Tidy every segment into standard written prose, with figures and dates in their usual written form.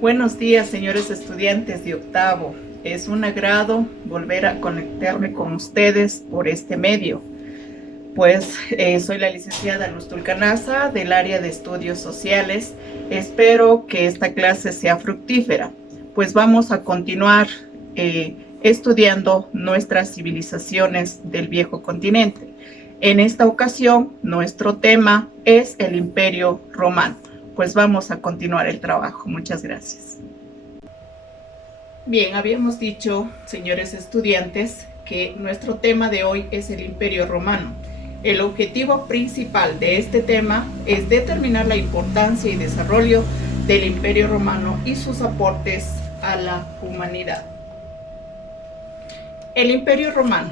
Buenos días, señores estudiantes de octavo. Es un agrado volver a conectarme con ustedes por este medio. Soy la licenciada Luz Tulcanaza del área de estudios sociales. Espero que esta clase sea fructífera, pues vamos a continuar estudiando nuestras civilizaciones del viejo continente. En esta ocasión, nuestro tema es el Imperio Romano. Pues vamos a continuar el trabajo. Muchas gracias. Bien, habíamos dicho, señores estudiantes, que nuestro tema de hoy es el Imperio Romano. El objetivo principal de este tema es determinar la importancia y desarrollo del Imperio Romano y sus aportes a la humanidad. El Imperio Romano.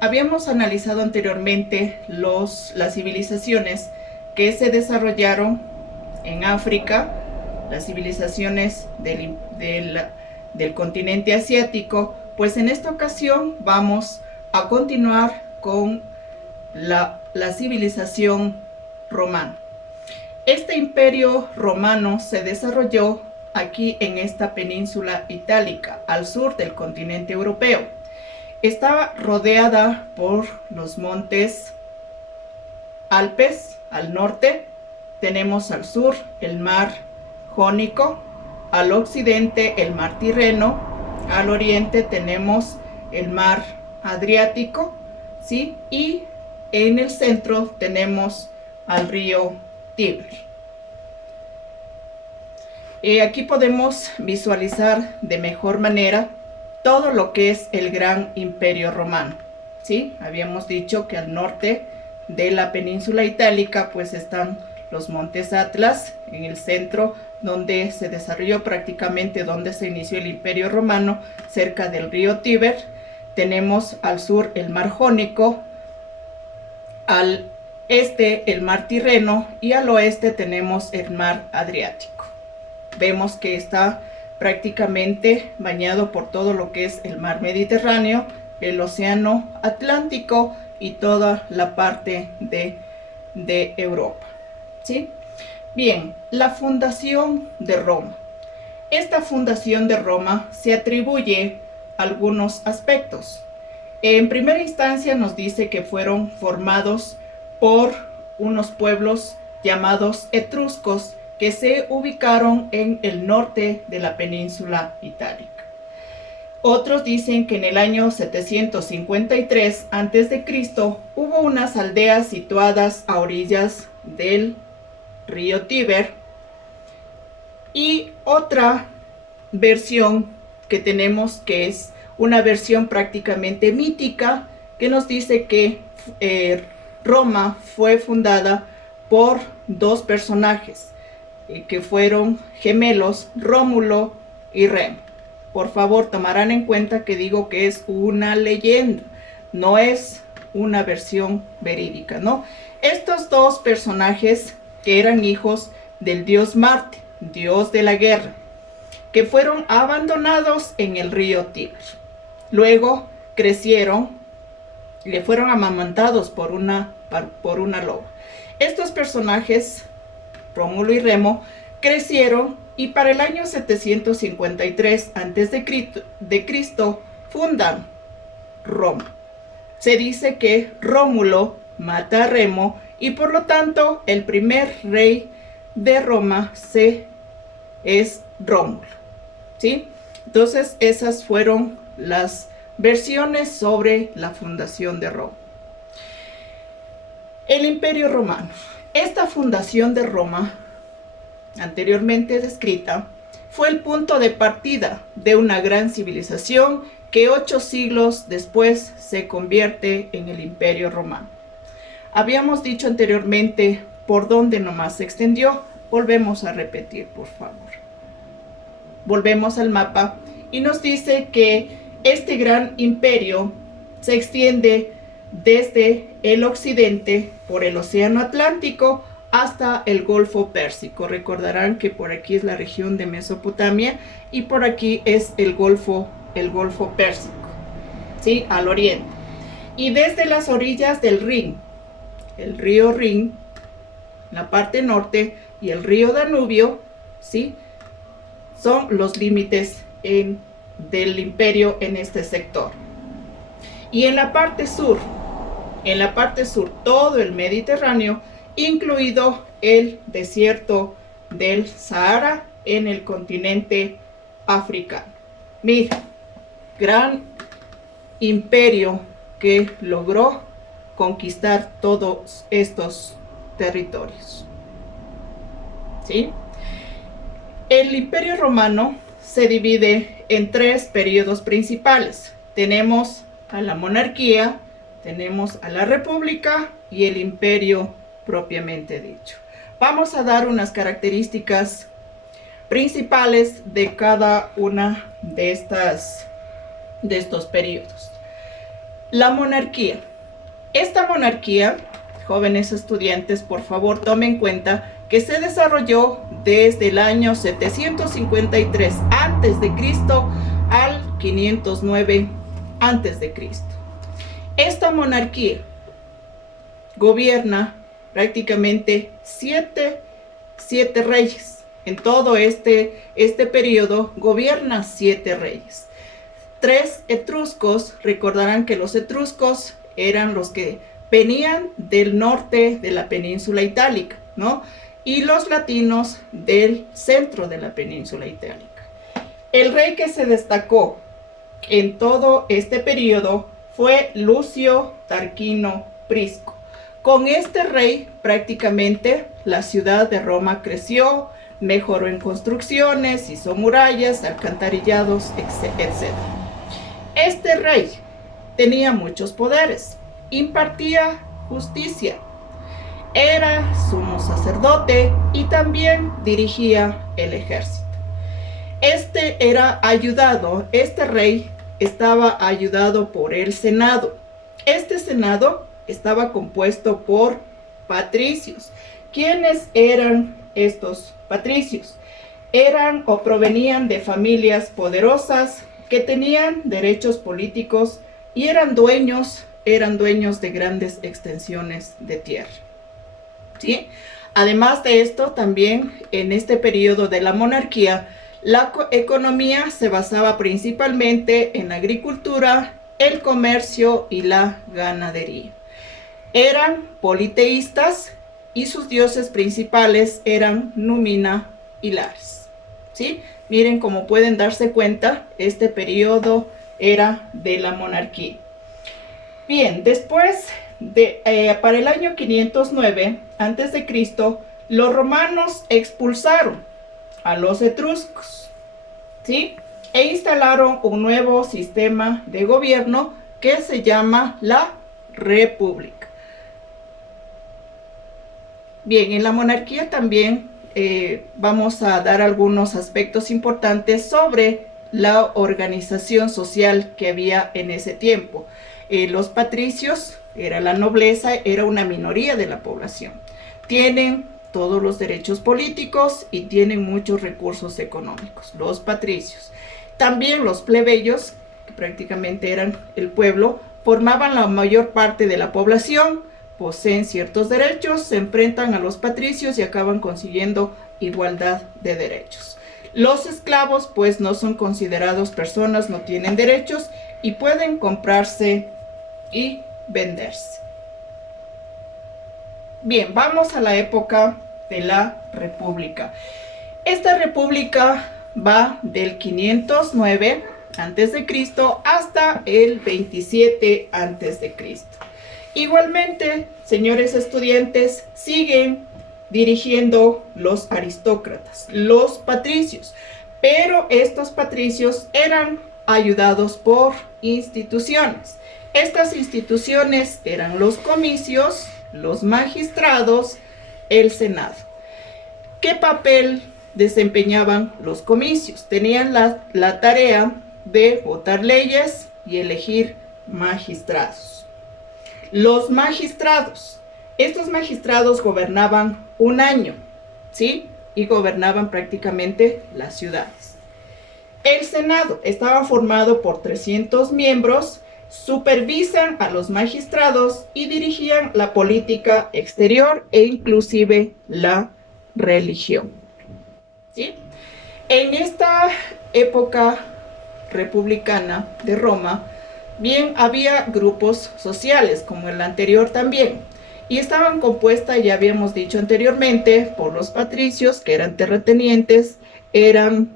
Habíamos analizado anteriormente las civilizaciones que se desarrollaron en África, las civilizaciones del continente asiático. Pues en esta ocasión vamos a continuar con la civilización romana. Este imperio romano se desarrolló aquí en esta península itálica, al sur del continente europeo. Estaba rodeada por los montes Alpes al norte, tenemos al sur el mar Jónico, al occidente el mar Tirreno, al oriente tenemos el mar Adriático, ¿sí? Y en el centro tenemos al río Tíber. Aquí podemos visualizar de mejor manera todo lo que es el gran imperio romano, ¿sí? Habíamos dicho que al norte de la península itálica pues están los montes Atlas, en el centro donde se desarrolló prácticamente, donde se inició el imperio romano, cerca del río Tíber. Tenemos al sur el mar Jónico, al este el mar Tirreno y al oeste tenemos el mar Adriático. Vemos que está prácticamente bañado por todo lo que es el mar Mediterráneo, el océano Atlántico y toda la parte de Europa, ¿sí? Bien, la fundación de Roma. Esta fundación de Roma se atribuye algunos aspectos. En primera instancia nos dice que fueron formados por unos pueblos llamados etruscos que se ubicaron en el norte de la península itálica. Otros dicen que en el año 753 a.C. hubo unas aldeas situadas a orillas del río Tíber, y otra versión que tenemos, que es una versión prácticamente mítica, que nos dice que Roma fue fundada por dos personajes que fueron gemelos, Rómulo y Remo. Por favor, tomarán en cuenta que digo que es una leyenda, no es una versión verídica, ¿no? Estos dos personajes, que eran hijos del dios Marte, dios de la guerra, que fueron abandonados en el río Tíber. Luego crecieron, le fueron amamantados por una loba. Estos personajes, Rómulo y Remo, crecieron y para el año 753 a.C. fundan Roma. Se dice que Rómulo mata a Remo y por lo tanto el primer rey de Roma es Rómulo, ¿sí? Entonces esas fueron las versiones sobre la fundación de Roma. El Imperio Romano. Esta fundación de Roma, anteriormente descrita, fue el punto de partida de una gran civilización que 8 siglos después se convierte en el Imperio Romano. Habíamos dicho anteriormente por dónde nomás se extendió. Volvemos a repetir, por favor. Volvemos al mapa y nos dice que este gran imperio se extiende desde el occidente por el océano Atlántico hasta el Golfo Pérsico. Recordarán que por aquí es la región de Mesopotamia y por aquí es el Golfo Pérsico, ¿sí? Al oriente. Y desde las orillas del Rin, el río Rin, la parte norte, y el río Danubio, ¿sí?, son los límites del imperio en este sector. Y en la parte sur, todo el Mediterráneo, incluido el desierto del Sahara en el continente africano. Mira, gran imperio que logró conquistar todos estos territorios. ¿Sí? El Imperio Romano se divide en 3 periodos principales. Tenemos a la monarquía, tenemos a la república y el imperio propiamente dicho. Vamos a dar unas características principales de cada una de estos periodos. La monarquía. Esta monarquía, jóvenes estudiantes, por favor tomen en cuenta que se desarrolló desde el año 753 a.C. al 509 a.C. Esta monarquía gobierna prácticamente siete reyes. En todo este periodo gobierna 7 reyes. 3 etruscos, recordarán que los etruscos eran los que venían del norte de la península itálica, ¿no? Y los latinos del centro de la península itálica. El rey que se destacó en todo este periodo fue Lucio Tarquino Prisco. Con este rey prácticamente la ciudad de Roma creció, mejoró en construcciones, hizo murallas, alcantarillados, etc. Este rey tenía muchos poderes, impartía justicia, era sumo sacerdote y también dirigía el ejército. Este rey estaba ayudado por el Senado. Este Senado estaba compuesto por patricios. ¿Quiénes eran estos patricios? Eran o provenían de familias poderosas que tenían derechos políticos y eran dueños de grandes extensiones de tierra. ¿Sí? Además de esto, también en este periodo de la monarquía, la economía se basaba principalmente en la agricultura, el comercio y la ganadería. Eran politeístas y sus dioses principales eran Numina y Lares. ¿Sí? Miren, como pueden darse cuenta, este periodo era de la monarquía. Bien, después para el año 509 a.C., los romanos expulsaron a los etruscos, ¿sí? E instalaron un nuevo sistema de gobierno que se llama la República. Bien, en la monarquía también vamos a dar algunos aspectos importantes sobre la organización social que había en ese tiempo. Los patricios, era la nobleza, era una minoría de la población. Tienen todos los derechos políticos y tienen muchos recursos económicos, los patricios. También los plebeyos, que prácticamente eran el pueblo, formaban la mayor parte de la población, poseen ciertos derechos, se enfrentan a los patricios y acaban consiguiendo igualdad de derechos. Los esclavos pues no son considerados personas, no tienen derechos y pueden comprarse y venderse. Bien, vamos a la época de la República. Esta República va del 509 a.C. hasta el 27 a.C. Igualmente, señores estudiantes, siguen dirigiendo los aristócratas, los patricios, pero estos patricios eran ayudados por instituciones. Estas instituciones eran los comicios, los magistrados, el Senado. ¿Qué papel desempeñaban los comicios? Tenían la tarea de votar leyes y elegir magistrados. Los magistrados, estos magistrados gobernaban un año, ¿sí? Y gobernaban prácticamente las ciudades. El Senado estaba formado por 300 miembros, supervisan a los magistrados y dirigían la política exterior e inclusive la religión. ¿Sí? En esta época republicana de Roma, bien había grupos sociales, como el anterior también, y estaban compuestas, ya habíamos dicho anteriormente, por los patricios, que eran terratenientes,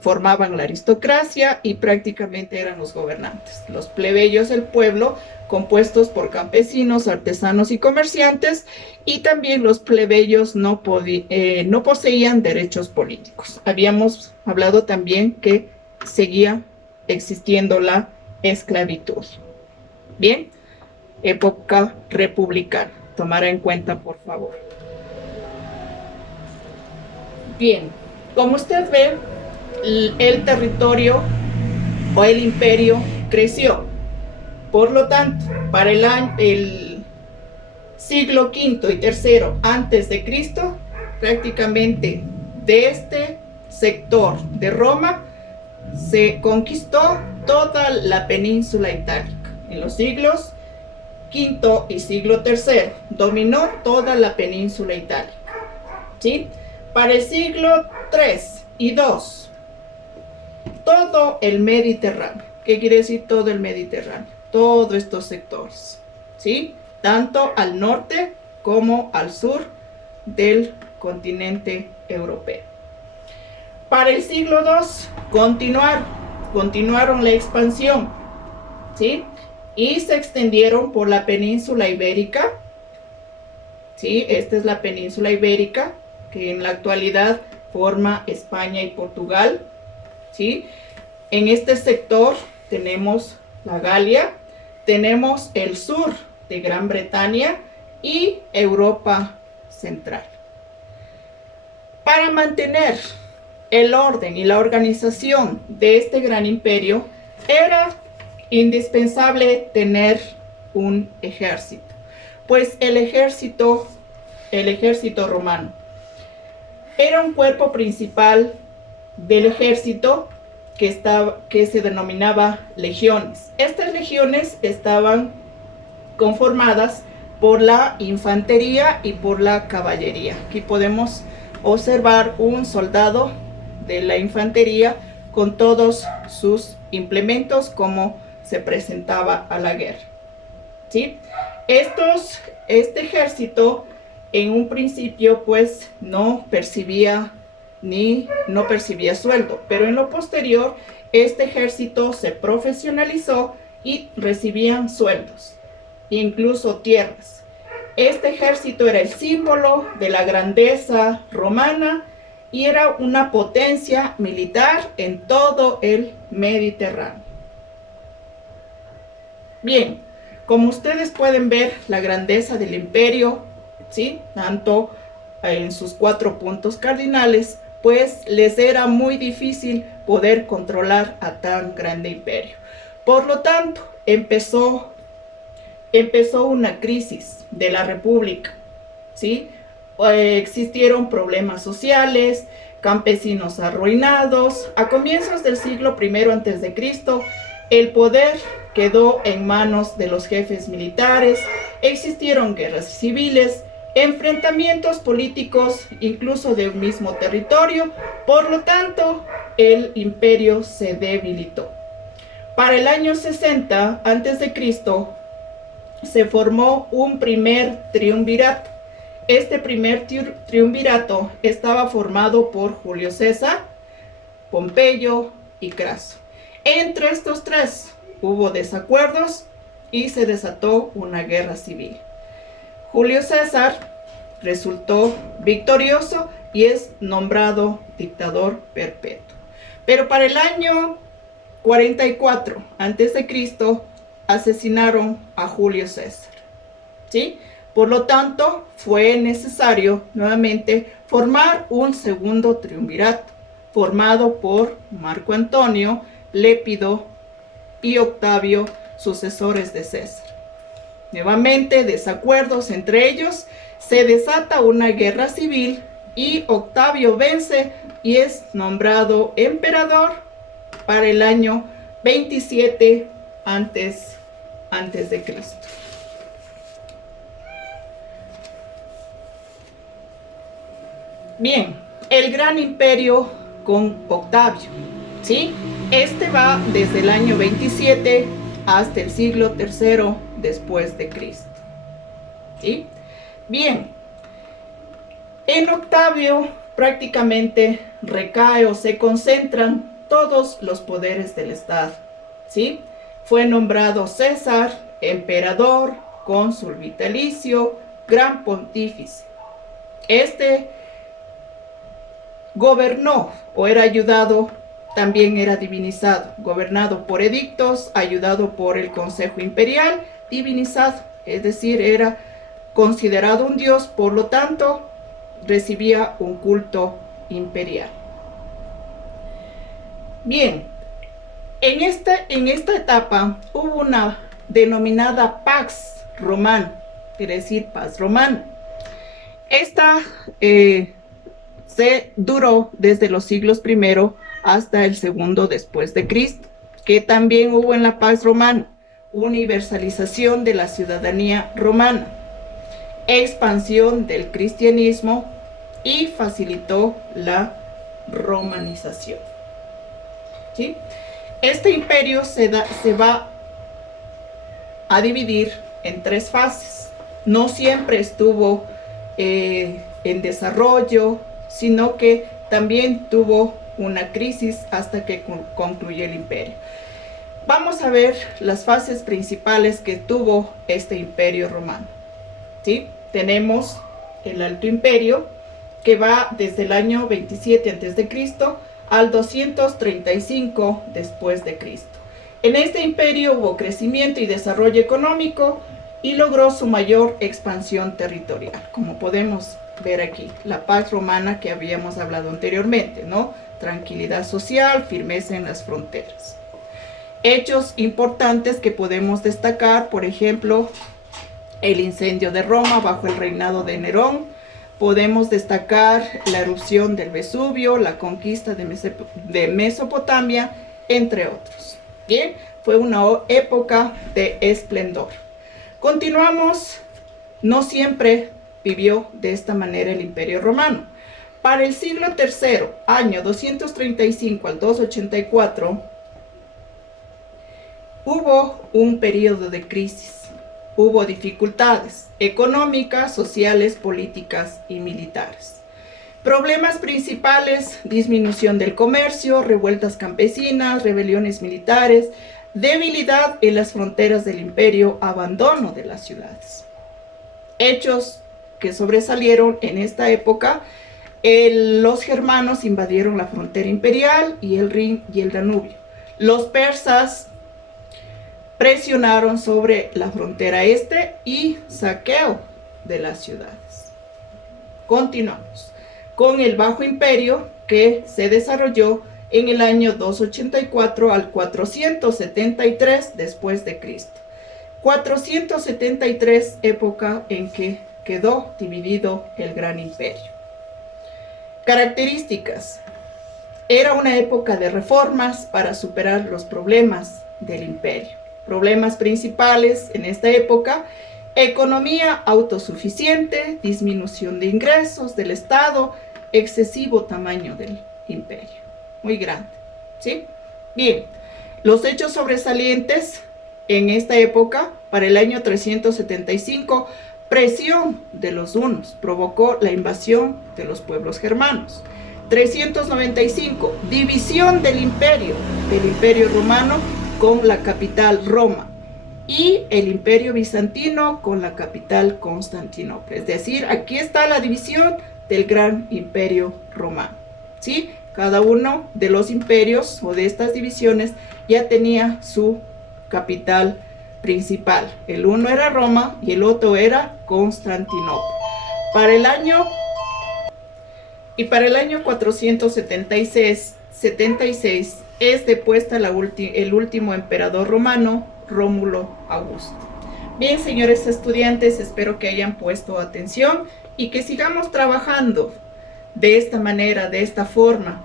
formaban la aristocracia y prácticamente eran los gobernantes. Los plebeyos, el pueblo, compuestos por campesinos, artesanos y comerciantes, y también los plebeyos no poseían derechos políticos. Habíamos hablado también que seguía existiendo la esclavitud. Bien, época republicana. Tomar en cuenta, por favor. Bien, como usted ve, el territorio o el imperio creció. Por lo tanto, para el siglo V y tercero antes de Cristo, prácticamente de este sector de Roma se conquistó toda la península itálica. En los siglos V y siglo III dominó toda la península itálica. ¿Sí? Para el siglo III y II, todo el Mediterráneo. ¿Qué quiere decir todo el Mediterráneo? Todos estos sectores, ¿sí? Tanto al norte como al sur del continente europeo. Para el siglo II continuaron la expansión, ¿sí? Y se extendieron por la península ibérica, ¿sí? Esta es la península ibérica, que en la actualidad forma España y Portugal, ¿sí? En este sector tenemos la Galia, tenemos el sur de Gran Bretaña y Europa Central. Para mantener el orden y la organización de este gran imperio, era indispensable tener un ejército, pues el ejército romano era un cuerpo principal del ejército que se denominaba legiones. Estas legiones estaban conformadas por la infantería y por la caballería. Aquí podemos observar un soldado de la infantería con todos sus implementos como se presentaba a la guerra, ¿sí? Este ejército en un principio pues no percibía sueldo, pero en lo posterior este ejército se profesionalizó y recibían sueldos, incluso tierras. Este ejército era el símbolo de la grandeza romana y era una potencia militar en todo el Mediterráneo. Bien, como ustedes pueden ver, la grandeza del imperio, ¿sí? Tanto en sus 4 puntos cardinales, pues les era muy difícil poder controlar a tan grande imperio. Por lo tanto, empezó una crisis de la República, ¿sí? Existieron problemas sociales, campesinos arruinados. A comienzos del siglo I a.C., el poder quedó en manos de los jefes militares, existieron guerras civiles, enfrentamientos políticos, incluso de un mismo territorio. Por lo tanto, el imperio se debilitó. Para el año 60 a.C., se formó un primer triunvirato. Este primer triunvirato estaba formado por Julio César, Pompeyo y Craso. Entre estos tres hubo desacuerdos y se desató una guerra civil. Julio César resultó victorioso y es nombrado dictador perpetuo. Pero para el año 44 a.C. asesinaron a Julio César, ¿sí? Por lo tanto, fue necesario nuevamente formar un segundo triunvirato, formado por Marco Antonio, Lépido y Octavio, sucesores de César. Nuevamente, desacuerdos entre ellos, se desata una guerra civil y Octavio vence y es nombrado emperador para el año 27 antes de Cristo. Bien, el gran imperio con Octavio, ¿sí? Este va desde el año 27 hasta el siglo III después de Cristo, ¿sí? Bien, en Octavio prácticamente recae o se concentran todos los poderes del Estado, ¿sí? Fue nombrado César, emperador, cónsul vitalicio, gran pontífice. Este gobernó o era ayudado, también era divinizado, gobernado por edictos, ayudado por el Consejo Imperial, divinizado, es decir, era considerado un dios, por lo tanto, recibía un culto imperial. Bien, en esta etapa hubo una denominada Pax Romana, quiere decir paz romana. Esta se duró desde los siglos I hasta el II después de Cristo, que también hubo en la paz romana, universalización de la ciudadanía romana, expansión del cristianismo y facilitó la romanización, ¿sí? Este imperio se va a dividir en 3 fases. No siempre estuvo en desarrollo, sino que también tuvo una crisis hasta que concluyó el imperio. Vamos a ver las fases principales que tuvo este imperio romano, ¿sí? Tenemos el Alto Imperio, que va desde el año 27 a.C. al 235 después de Cristo. En este imperio hubo crecimiento y desarrollo económico y logró su mayor expansión territorial, como podemos ver aquí, la paz romana que habíamos hablado anteriormente, ¿no? Tranquilidad social, firmeza en las fronteras. Hechos importantes que podemos destacar, por ejemplo, el incendio de Roma bajo el reinado de Nerón. Podemos destacar la erupción del Vesubio, la conquista de Mesopotamia, entre otros. Bien, fue una época de esplendor. Continuamos, no siempre vivió de esta manera el Imperio Romano. Para el siglo III, año 235 al 284, hubo un periodo de crisis. Hubo dificultades económicas, sociales, políticas y militares. Problemas principales: disminución del comercio, revueltas campesinas, rebeliones militares, debilidad en las fronteras del imperio, abandono de las ciudades. Hechos que sobresalieron en esta época: los germanos invadieron la frontera imperial y el Rin y el Danubio. Los persas presionaron sobre la frontera este y saqueo de las ciudades. Continuamos con el Bajo Imperio, que se desarrolló en el año 284 al 473 después de Cristo. 473, época en que quedó dividido el Gran Imperio. Características: era una época de reformas para superar los problemas del imperio. Problemas principales en esta época: economía autosuficiente, disminución de ingresos del Estado, excesivo tamaño del imperio, muy grande, ¿sí? Bien, los hechos sobresalientes en esta época: para el año 375, presión de los hunos provocó la invasión de los pueblos germanos. 395, división del imperio romano con la capital Roma y el imperio bizantino con la capital Constantinopla. Es decir, aquí está la división del gran imperio romano, ¿sí? Cada uno de los imperios o de estas divisiones ya tenía su capital principal. El uno era Roma y el otro era Constantinopla. Para el año 476 es depuesta el último emperador romano, Rómulo Augusto. Bien, señores estudiantes, espero que hayan puesto atención y que sigamos trabajando de esta manera, de esta forma,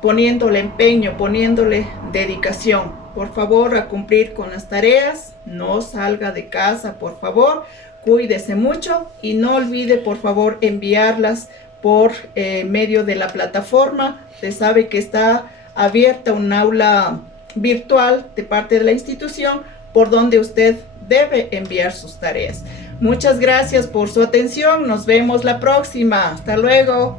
poniéndole empeño, poniéndole dedicación. Por favor, a cumplir con las tareas, no salga de casa, por favor, cuídese mucho y no olvide, por favor, enviarlas por medio de la plataforma. Usted sabe que está abierta un aula virtual de parte de la institución por donde usted debe enviar sus tareas. Muchas gracias por su atención. Nos vemos la próxima. Hasta luego.